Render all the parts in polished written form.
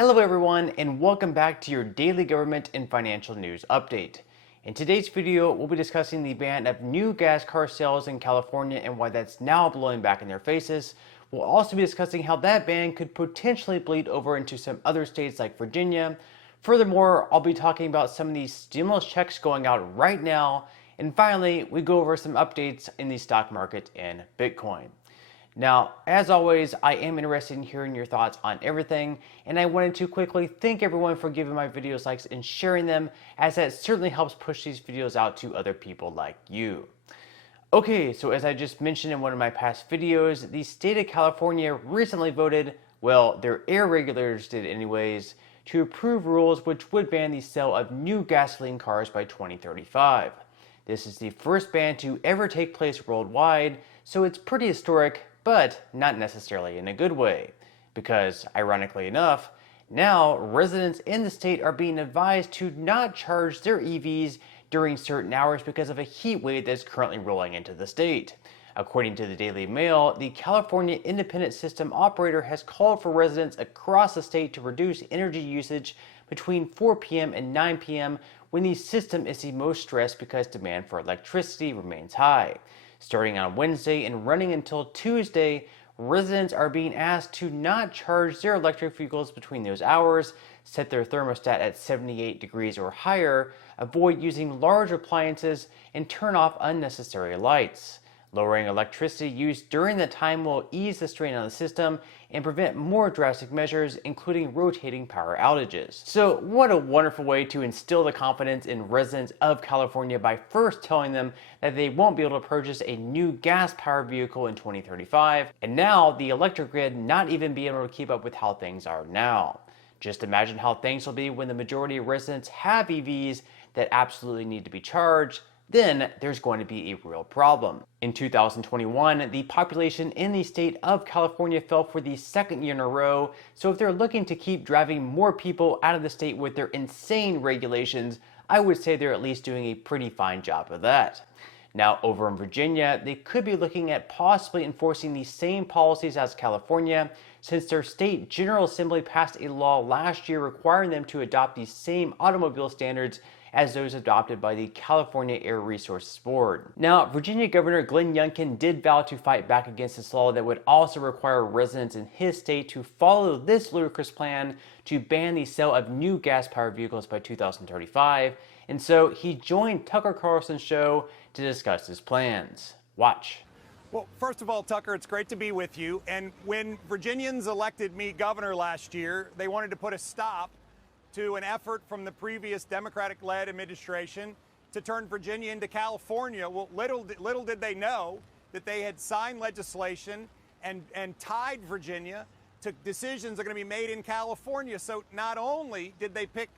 Hello everyone and welcome back to your daily government and financial news update. In today's video, we'll be discussing the ban of new gas car sales in California and why that's now blowing back in their faces. We'll also be discussing how that ban could potentially bleed over into some other states like Virginia. Furthermore, I'll be talking about some of these stimulus checks going out right now. And finally, we go over some updates in the stock market and Bitcoin. Now, as always, I am interested in hearing your thoughts on everything, and I wanted to quickly thank everyone for giving my videos likes and sharing them, as that certainly helps push these videos out to other people like you. Okay, so as I just mentioned in one of my past videos, the state of California recently voted, well, their air regulators did anyways, to approve rules which would ban the sale of new gasoline cars by 2035. This is the first ban to ever take place worldwide, so it's pretty historic, but not necessarily in a good way, because ironically enough, now residents in the state are being advised to not charge their EVs during certain hours because of a heat wave that's currently rolling into the state. According to the Daily Mail, the California Independent System Operator has called for residents across the state to reduce energy usage between 4 p.m. and 9 p.m. when the system is the most stressed because demand for electricity remains high. Starting on Wednesday and running until Tuesday, residents are being asked to not charge their electric vehicles between those hours, set their thermostat at 78 degrees or higher, avoid using large appliances, and turn off unnecessary lights. Lowering electricity use during that time will ease the strain on the system and prevent more drastic measures, including rotating power outages. So what a wonderful way to instill the confidence in residents of California by first telling them that they won't be able to purchase a new gas-powered vehicle in 2035, and now the electric grid not even be able to keep up with how things are now. Just imagine how things will be when the majority of residents have EVs that absolutely need to be charged. Then there's going to be a real problem. In 2021, the population in the state of California fell for the second year in a row, so if they're looking to keep driving more people out of the state with their insane regulations, I would say they're at least doing a pretty fine job of that. Now, over in Virginia, they could be looking at possibly enforcing the same policies as California, since their state General Assembly passed a law last year requiring them to adopt the same automobile standards as those adopted by the California Air Resources Board. Now, Virginia Governor Glenn Youngkin did vow to fight back against this law that would also require residents in his state to follow this ludicrous plan to ban the sale of new gas-powered vehicles by 2035, and so he joined Tucker Carlson's show to discuss his plans. Watch. Well, first of all, Tucker, it's great to be with you. And when Virginians elected me governor last year, they wanted to put a stop to an effort from the previous Democratic-led administration to turn Virginia into California. Well, little did they know that they had signed legislation and tied Virginia to decisions that are going to be made in California. So not only did they pick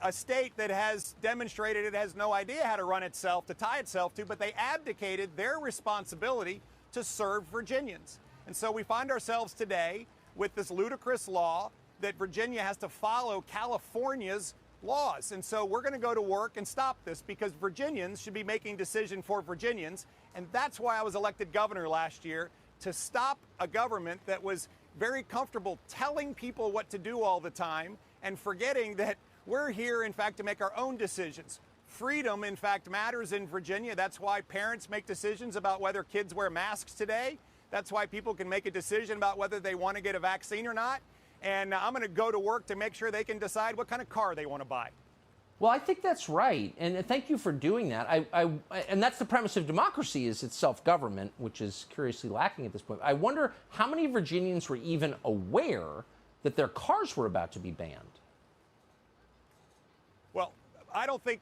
a state that has demonstrated it has no idea how to run itself, to tie itself to, but they abdicated their responsibility to serve Virginians. And so we find ourselves today with this ludicrous law that Virginia has to follow California's laws. And so we're going to go to work and stop this, because Virginians should be making decisions for Virginians. And that's why I was elected governor last year, to stop a government that was very comfortable telling people what to do all the time and forgetting that we're here, in fact, to make our own decisions. Freedom, in fact, matters in Virginia. That's why parents make decisions about whether kids wear masks today. That's why people can make a decision about whether they want to get a vaccine or not. And I'm going to go to work to make sure they can decide what kind of car they want to buy. Well, I think that's right, and thank you for doing that. And that's the premise of democracy, is its self-government, which is curiously lacking at this point. I wonder how many Virginians were even aware that their cars were about to be banned. Well, I don't think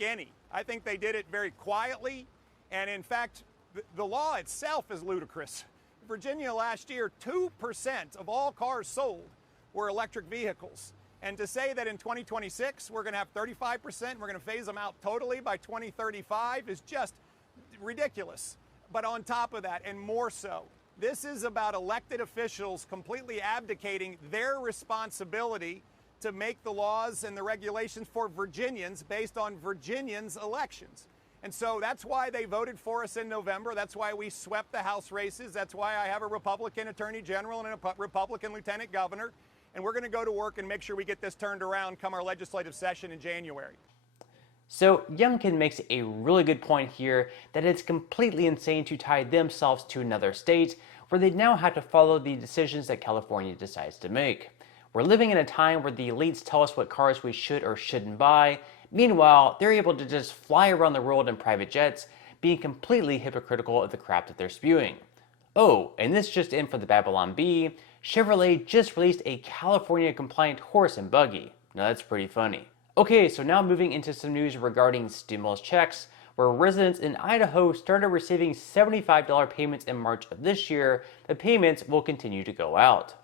any. I think they did it very quietly, and in fact, the law itself is ludicrous. Virginia last year, 2% of all cars sold were electric vehicles. And to say that in 2026 we're going to have 35%, we're going to phase them out totally by 2035 is just ridiculous. But on top of that, and more so, this is about elected officials completely abdicating their responsibility to make the laws and the regulations for Virginians based on Virginians' elections. And so that's why they voted for us in November. That's why we swept the House races. That's why I have a Republican Attorney General and a Republican Lieutenant Governor. and we're going to go to work and make sure we get this turned around come our legislative session in January. So Youngkin makes a really good point here that it's completely insane to tie themselves to another state where they now have to follow the decisions that California decides to make. We're living in a time where the elites tell us what cars we should or shouldn't buy. Meanwhile, they're able to just fly around the world in private jets, being completely hypocritical of the crap that they're spewing. Oh, and this just in for the Babylon Bee, Chevrolet just released a California-compliant horse and buggy. Now that's pretty funny. Okay, so now moving into some news regarding stimulus checks, where residents in Idaho started receiving $75 payments in March of this year. The payments will continue to go out.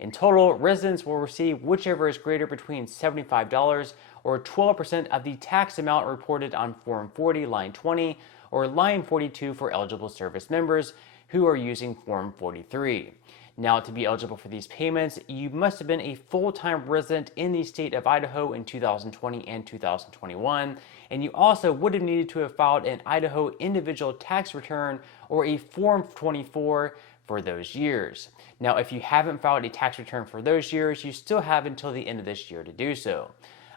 In total, residents will receive whichever is greater between $75 or 12% of the tax amount reported on Form 40, Line 20, or Line 42 for eligible service members who are using Form 43. Now, to be eligible for these payments, you must have been a full-time resident in the state of Idaho in 2020 and 2021, and you also would have needed to have filed an Idaho individual tax return or a Form 24 for those years. Now, if you haven't filed a tax return for those years, you still have until the end of this year to do so.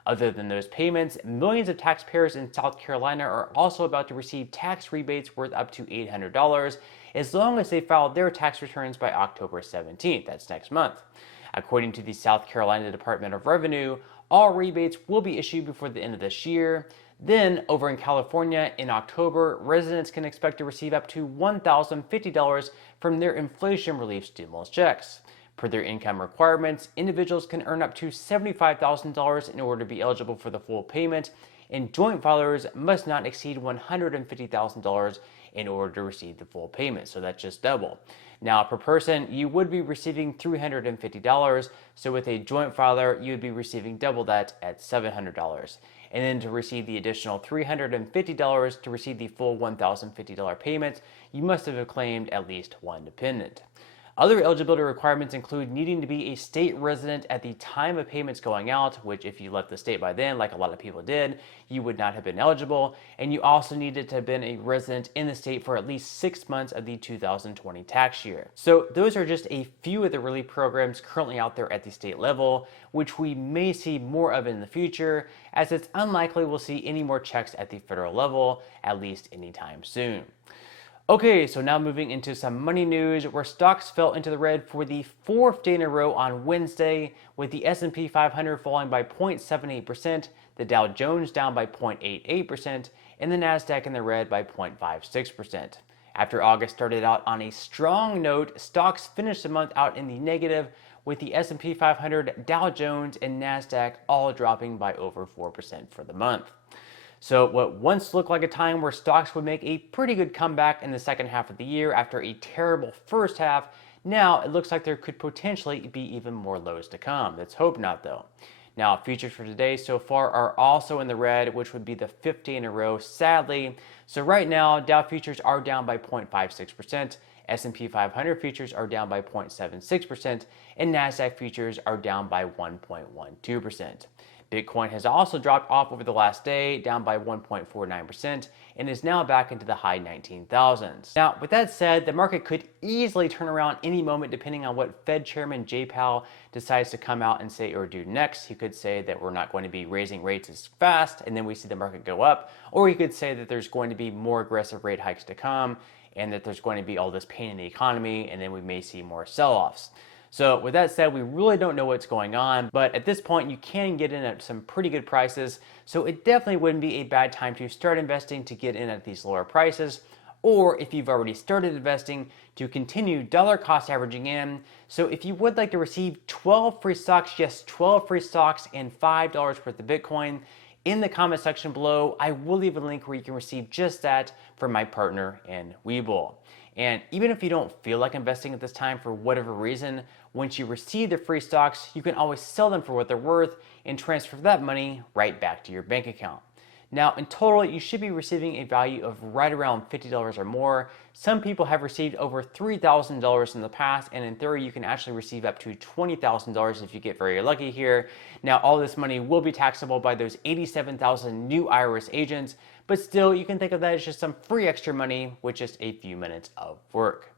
Other than those payments, millions of taxpayers in South Carolina are also about to receive tax rebates worth up to $800 as long as they file their tax returns by October 17th, that's next month. According to the South Carolina Department of Revenue, all rebates will be issued before the end of this year. Then, over in California, in October, residents can expect to receive up to $1,050 from their inflation relief stimulus checks. Per their income requirements, individuals can earn up to $75,000 in order to be eligible for the full payment, and joint filers must not exceed $150,000 in order to receive the full payment, so that's just double. Now, per person, you would be receiving $350, so with a joint filer, you would be receiving double that at $700. And then to receive the additional $350 to receive the full $1,050 payment, you must have claimed at least one dependent. Other eligibility requirements include needing to be a state resident at the time of payments going out, which if you left the state by then, like a lot of people did, you would not have been eligible, and you also needed to have been a resident in the state for at least 6 months of the 2020 tax year. So those are just a few of the relief programs currently out there at the state level, which we may see more of in the future, as it's unlikely we'll see any more checks at the federal level, at least anytime soon. Okay, so now moving into some money news, where stocks fell into the red for the 4th day in a row on Wednesday, with the S&P 500 falling by 0.78%, the Dow Jones down by 0.88%, and the Nasdaq in the red by 0.56%. After August started out on a strong note, stocks finished the month out in the negative, with the S&P 500, Dow Jones, and Nasdaq all dropping by over 4% for the month. So what once looked like a time where stocks would make a pretty good comeback in the second half of the year after a terrible first half, now it looks like there could potentially be even more lows to come. Let's hope not, though. Now, futures for today so far are also in the red, which would be the 5th day in a row, sadly. So right now, Dow futures are down by 0.56%, S&P 500 futures are down by 0.76%, and Nasdaq futures are down by 1.12%. Bitcoin has also dropped off over the last day, down by 1.49%, and is now back into the high 19,000s. Now, with that said, the market could easily turn around any moment depending on what Fed Chairman Jay Powell decides to come out and say or do next. He could say that we're not going to be raising rates as fast, and then we see the market go up, or he could say that there's going to be more aggressive rate hikes to come, and that there's going to be all this pain in the economy, and then we may see more sell-offs. So with that said, we really don't know what's going on, but at this point you can get in at some pretty good prices, so it definitely wouldn't be a bad time to start investing to get in at these lower prices, or if you've already started investing, to continue dollar cost averaging in. So if you would like to receive 12 free stocks, yes, 12 free stocks and $5 worth of Bitcoin, in the comment section below, I will leave a link where you can receive just that from my partner in Webull. And even if you don't feel like investing at this time for whatever reason, once you receive the free stocks, you can always sell them for what they're worth and transfer that money right back to your bank account. Now, in total, you should be receiving a value of right around $50 or more. Some people have received over $3,000 in the past, and in theory, you can actually receive up to $20,000 if you get very lucky here. Now, all this money will be taxable by those 87,000 new IRS agents, but still, you can think of that as just some free extra money with just a few minutes of work.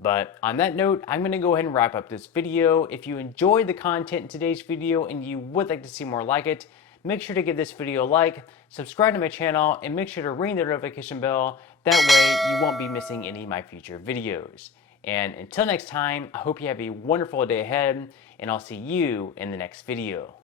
But on that note, I'm going to go ahead and wrap up this video. If you enjoyed the content in today's video and you would like to see more like it, make sure to give this video a like, subscribe to my channel, and make sure to ring the notification bell. That way you won't be missing any of my future videos. And until next time, I hope you have a wonderful day ahead, and I'll see you in the next video.